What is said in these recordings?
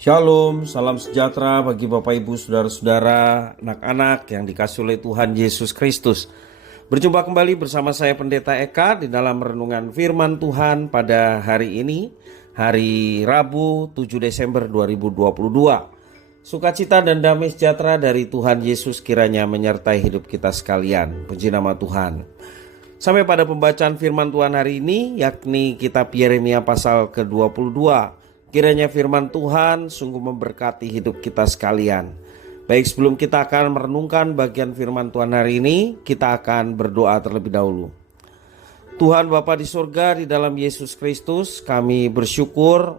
Shalom, salam sejahtera bagi Bapak Ibu, Saudara-saudara, anak-anak yang dikasihi oleh Tuhan Yesus Kristus. Berjumpa kembali bersama saya Pendeta Eka di dalam renungan firman Tuhan pada hari ini, hari Rabu 7 Desember 2022. Sukacita dan damai sejahtera dari Tuhan Yesus kiranya menyertai hidup kita sekalian. Puji nama Tuhan. Sampai pada pembacaan firman Tuhan hari ini, yakni kitab Yeremia pasal ke-22. Kiranya firman Tuhan sungguh memberkati hidup kita sekalian. Baik, sebelum kita akan merenungkan bagian firman Tuhan hari ini, kita akan berdoa terlebih dahulu. Tuhan Bapa di surga, di dalam Yesus Kristus, kami bersyukur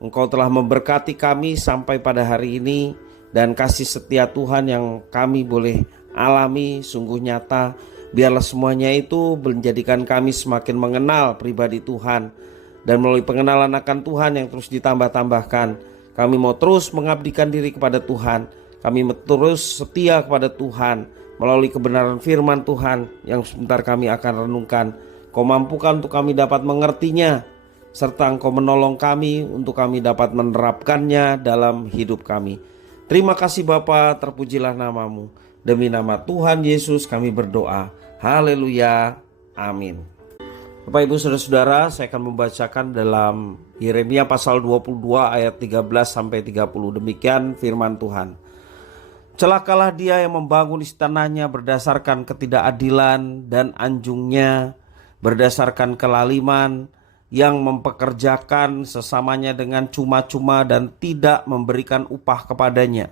Engkau telah memberkati kami sampai pada hari ini, dan kasih setia Tuhan yang kami boleh alami sungguh nyata. Biarlah semuanya itu menjadikan kami semakin mengenal pribadi Tuhan. Dan melalui pengenalan akan Tuhan yang terus ditambah-tambahkan, kami mau terus mengabdikan diri kepada Tuhan. Kami mau terus setia kepada Tuhan melalui kebenaran firman Tuhan yang sebentar kami akan renungkan. Kau mampukan untuk kami dapat mengertinya, serta Engkau menolong kami untuk kami dapat menerapkannya dalam hidup kami. Terima kasih Bapa, terpujilah namamu. Demi nama Tuhan Yesus kami berdoa. Haleluya. Amin. Bapak Ibu Saudara-saudara, saya akan membacakan dalam Yeremia pasal 22 ayat 13 sampai 30. Demikian firman Tuhan. Celakalah dia yang membangun istananya berdasarkan ketidakadilan dan anjungnya berdasarkan kelaliman, yang mempekerjakan sesamanya dengan cuma-cuma dan tidak memberikan upah kepadanya,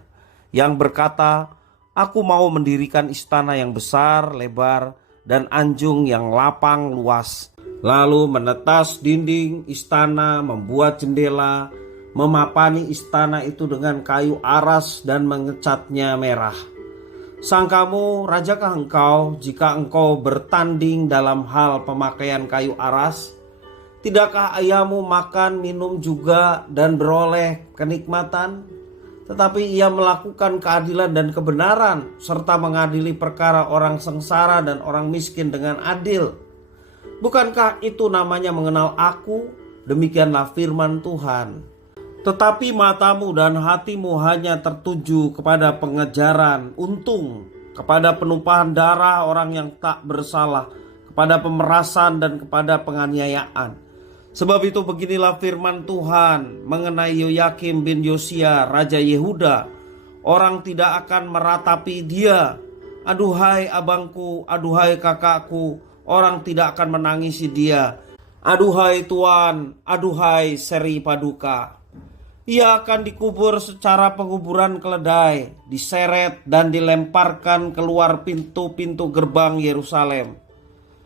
yang berkata, aku mau mendirikan istana yang besar, lebar, dan anjung yang lapang luas, lalu menetas dinding istana, membuat jendela, memapani istana itu dengan kayu aras dan mengecatnya merah. Sangkamu rajakah engkau jika engkau bertanding dalam hal pemakaian kayu aras? Tidakkah ayahmu makan, minum juga dan beroleh kenikmatan? Tetapi ia melakukan keadilan dan kebenaran, serta mengadili perkara orang sengsara dan orang miskin dengan adil. Bukankah itu namanya mengenal aku? Demikianlah firman Tuhan. Tetapi matamu dan hatimu hanya tertuju kepada pengejaran untung, kepada penumpahan darah orang yang tak bersalah, kepada pemerasan dan kepada penganiayaan. Sebab itu beginilah firman Tuhan mengenai Yoyakim bin Yosia, Raja Yehuda. Orang tidak akan meratapi dia. Aduhai abangku, aduhai kakakku, orang tidak akan menangisi dia. Aduhai tuan, aduhai seri paduka. Ia akan dikubur secara penguburan keledai, diseret dan dilemparkan keluar pintu-pintu gerbang Yerusalem.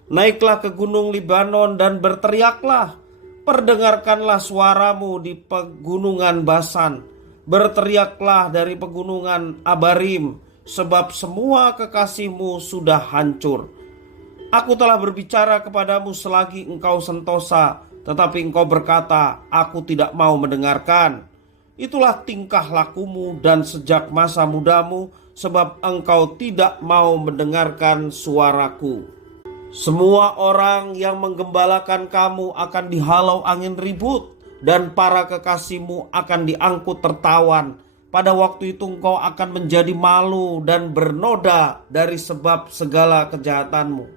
Naiklah ke gunung Libanon dan berteriaklah. Perdengarkanlah suaramu di pegunungan Basan. Berteriaklah dari pegunungan Abarim, sebab semua kekasihmu sudah hancur. Aku telah berbicara kepadamu selagi engkau sentosa, tetapi engkau berkata, aku tidak mau mendengarkan. Itulah tingkah lakumu dan sejak masa mudamu, sebab engkau tidak mau mendengarkan suaraku. Semua orang yang menggembalakan kamu akan dihalau angin ribut, dan para kekasihmu akan diangkut tertawan. Pada waktu itu engkau akan menjadi malu dan bernoda dari sebab segala kejahatanmu.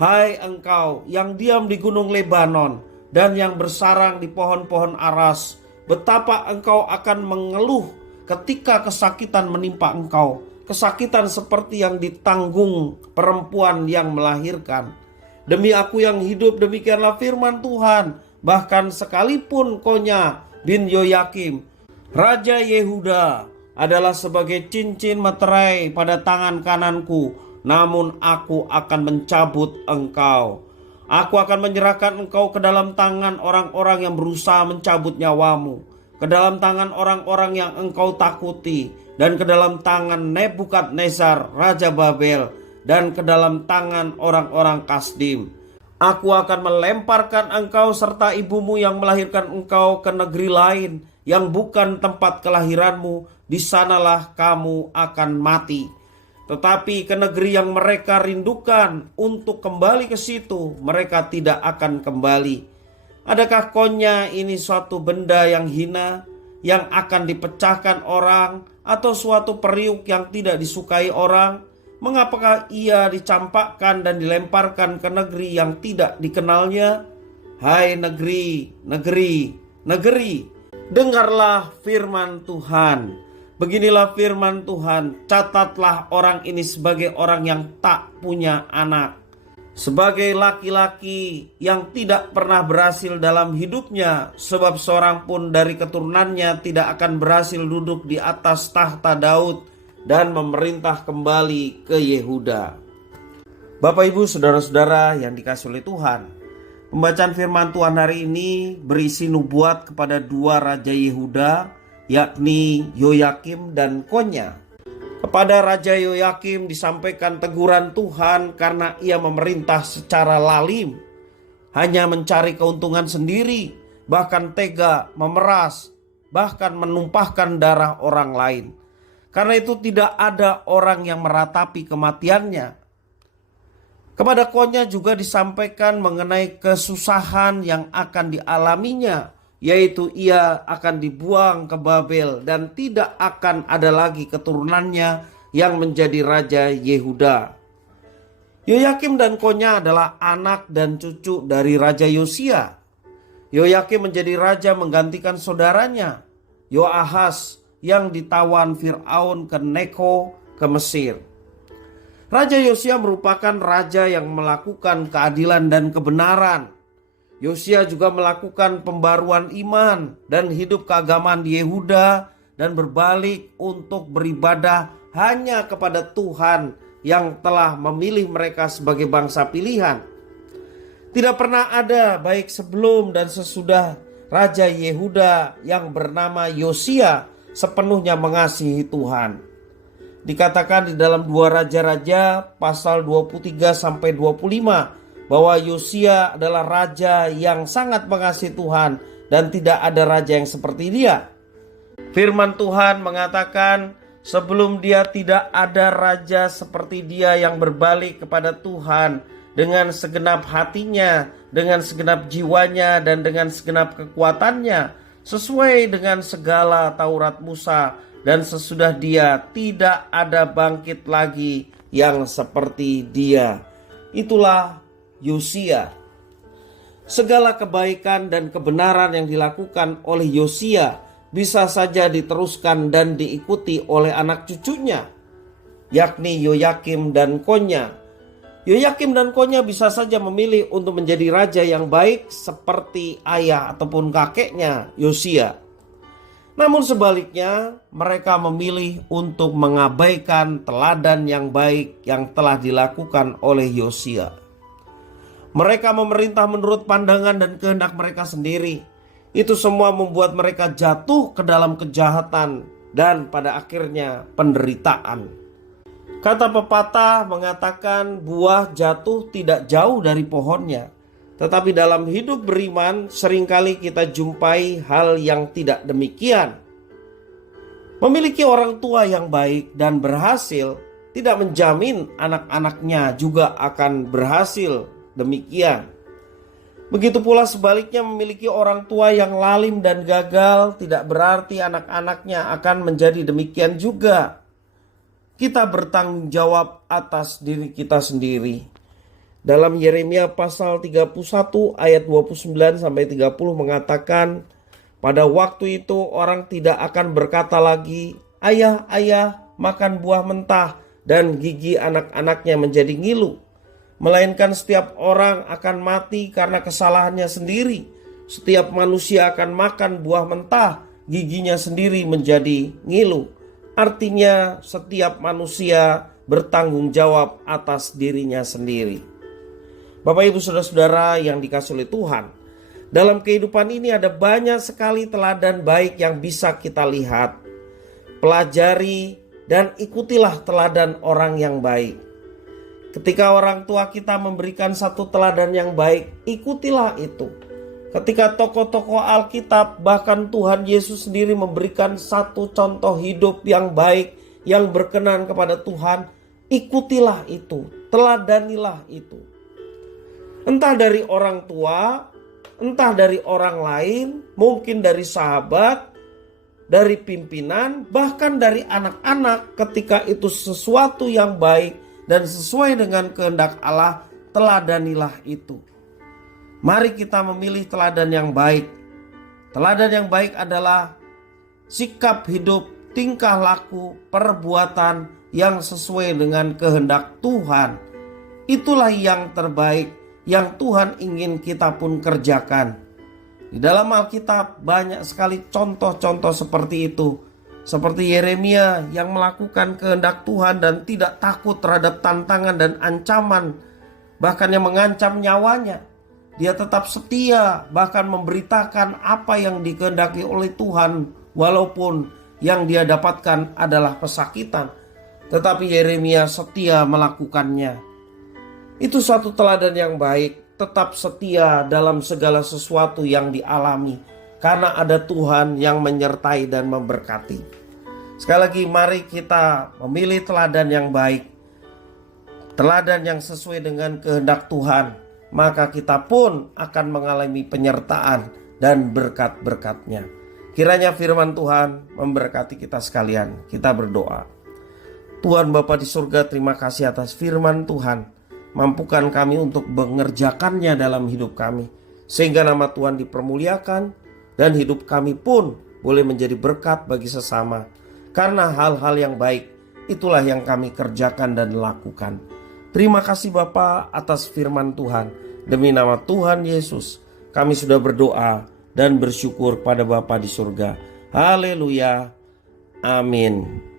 Hai engkau yang diam di gunung Lebanon dan yang bersarang di pohon-pohon aras, betapa engkau akan mengeluh ketika kesakitan menimpa engkau. Kesakitan seperti yang ditanggung perempuan yang melahirkan. Demi aku yang hidup, demikianlah firman Tuhan. Bahkan sekalipun Konya bin Yoyakim, Raja Yehuda, adalah sebagai cincin meterai pada tangan kananku, namun aku akan mencabut engkau. Aku akan menyerahkan engkau ke dalam tangan orang-orang yang berusaha mencabut nyawamu, ke dalam tangan orang-orang yang engkau takuti, dan ke dalam tangan Nebukadnezar, Raja Babel, dan ke dalam tangan orang-orang Kasdim. Aku akan melemparkan engkau serta ibumu yang melahirkan engkau ke negeri lain yang bukan tempat kelahiranmu. Di sanalah kamu akan mati. Tetapi ke negeri yang mereka rindukan untuk kembali ke situ, mereka tidak akan kembali. Adakah konya ini suatu benda yang hina? yang akan dipecahkan orang, atau suatu periuk yang tidak disukai orang? Mengapakah ia dicampakkan dan dilemparkan ke negeri yang tidak dikenalnya? Hai negeri, negeri, negeri, dengarlah firman Tuhan. Beginilah firman Tuhan, catatlah orang ini sebagai orang yang tak punya anak, sebagai laki-laki yang tidak pernah berhasil dalam hidupnya, sebab seorang pun dari keturunannya tidak akan berhasil duduk di atas tahta Daud dan memerintah kembali ke Yehuda. Bapak, Ibu, saudara-saudara yang dikasihi oleh Tuhan, pembacaan firman Tuhan hari ini berisi nubuat kepada dua raja Yehuda, yakni Yoyakim dan Konya. Kepada Raja Yoyakim disampaikan teguran Tuhan karena ia memerintah secara lalim, hanya mencari keuntungan sendiri, bahkan tega memeras, bahkan menumpahkan darah orang lain. Karena itu tidak ada orang yang meratapi kematiannya. Kepada Konya juga disampaikan mengenai kesusahan yang akan dialaminya, yaitu ia akan dibuang ke Babel dan tidak akan ada lagi keturunannya yang menjadi raja Yehuda. Yoyakim dan Konya adalah anak dan cucu dari Raja Yosia. Yoyakim menjadi raja menggantikan saudaranya Yoahas yang ditawan Fir'aun ke Neko ke Mesir. Raja Yosia merupakan raja yang melakukan keadilan dan kebenaran. Yosia juga melakukan pembaruan iman dan hidup keagamaan di Yehuda dan berbalik untuk beribadah hanya kepada Tuhan yang telah memilih mereka sebagai bangsa pilihan. Tidak pernah ada baik sebelum dan sesudah Raja Yehuda yang bernama Yosia sepenuhnya mengasihi Tuhan. Dikatakan di dalam 2 Raja-Raja pasal 23-25 bahwa Yosia adalah raja yang sangat mengasihi Tuhan dan tidak ada raja yang seperti dia. Firman Tuhan mengatakan sebelum dia tidak ada raja seperti dia yang berbalik kepada Tuhan dengan segenap hatinya, dengan segenap jiwanya dan dengan segenap kekuatannya, sesuai dengan segala Taurat Musa, dan sesudah dia tidak ada bangkit lagi yang seperti dia. Itulah Yosia. Segala kebaikan dan kebenaran yang dilakukan oleh Yosia bisa saja diteruskan dan diikuti oleh anak cucunya, yakni Yoyakim dan Konya. Yoyakim dan Konya bisa saja memilih untuk menjadi raja yang baik seperti ayah ataupun kakeknya Yosia. Namun sebaliknya, mereka memilih untuk mengabaikan teladan yang baik yang telah dilakukan oleh Yosia. Mereka memerintah menurut pandangan dan kehendak mereka sendiri. Itu semua membuat mereka jatuh ke dalam kejahatan dan pada akhirnya penderitaan. Kata pepatah mengatakan buah jatuh tidak jauh dari pohonnya. Tetapi dalam hidup beriman seringkali kita jumpai hal yang tidak demikian. Memiliki orang tua yang baik dan berhasil tidak menjamin anak-anaknya juga akan berhasil demikian. Begitu pula sebaliknya, memiliki orang tua yang lalim dan gagal tidak berarti anak-anaknya akan menjadi demikian juga. Kita bertanggung jawab atas diri kita sendiri. Dalam Yeremia pasal 31 ayat 29-30 mengatakan, pada waktu itu orang tidak akan berkata lagi, "Ayah, ayah, makan buah mentah," dan gigi anak-anaknya menjadi ngilu. Melainkan setiap orang akan mati karena kesalahannya sendiri. Setiap manusia akan makan buah mentah, giginya sendiri menjadi ngilu. Artinya setiap manusia bertanggung jawab atas dirinya sendiri. Bapak, Ibu, saudara-saudara yang dikasihi oleh Tuhan, dalam kehidupan ini ada banyak sekali teladan baik yang bisa kita lihat. Pelajari dan ikutilah teladan orang yang baik. Ketika orang tua kita memberikan satu teladan yang baik, ikutilah itu. Ketika tokoh-tokoh Alkitab, bahkan Tuhan Yesus sendiri memberikan satu contoh hidup yang baik, yang berkenan kepada Tuhan, ikutilah itu, teladanilah itu. Entah dari orang tua, entah dari orang lain, mungkin dari sahabat, dari pimpinan, bahkan dari anak-anak, ketika itu sesuatu yang baik dan sesuai dengan kehendak Allah, teladanilah itu. Mari kita memilih teladan yang baik. Teladan yang baik adalah sikap hidup, tingkah laku, perbuatan yang sesuai dengan kehendak Tuhan. Itulah yang terbaik yang Tuhan ingin kita pun kerjakan. Di dalam Alkitab banyak sekali contoh-contoh seperti itu. Seperti Yeremia yang melakukan kehendak Tuhan dan tidak takut terhadap tantangan dan ancaman, bahkan yang mengancam nyawanya. Dia tetap setia, bahkan memberitakan apa yang dikehendaki oleh Tuhan, walaupun yang dia dapatkan adalah pesakitan. Tetapi Yeremia setia melakukannya. Itu suatu teladan yang baik, tetap setia dalam segala sesuatu yang dialami, karena ada Tuhan yang menyertai dan memberkati. Sekali lagi, mari kita memilih teladan yang baik, teladan yang sesuai dengan kehendak Tuhan, maka kita pun akan mengalami penyertaan dan berkat-berkat-Nya. Kiranya firman Tuhan memberkati kita sekalian. Kita berdoa. Tuhan Bapa di surga, terima kasih atas firman Tuhan. Mampukan kami untuk mengerjakannya dalam hidup kami, sehingga nama Tuhan dipermuliakan dan hidup kami pun boleh menjadi berkat bagi sesama. Karena hal-hal yang baik itulah yang kami kerjakan dan lakukan. Terima kasih Bapa atas firman Tuhan. Demi nama Tuhan Yesus kami sudah berdoa dan bersyukur pada Bapa di surga. Haleluya. Amin.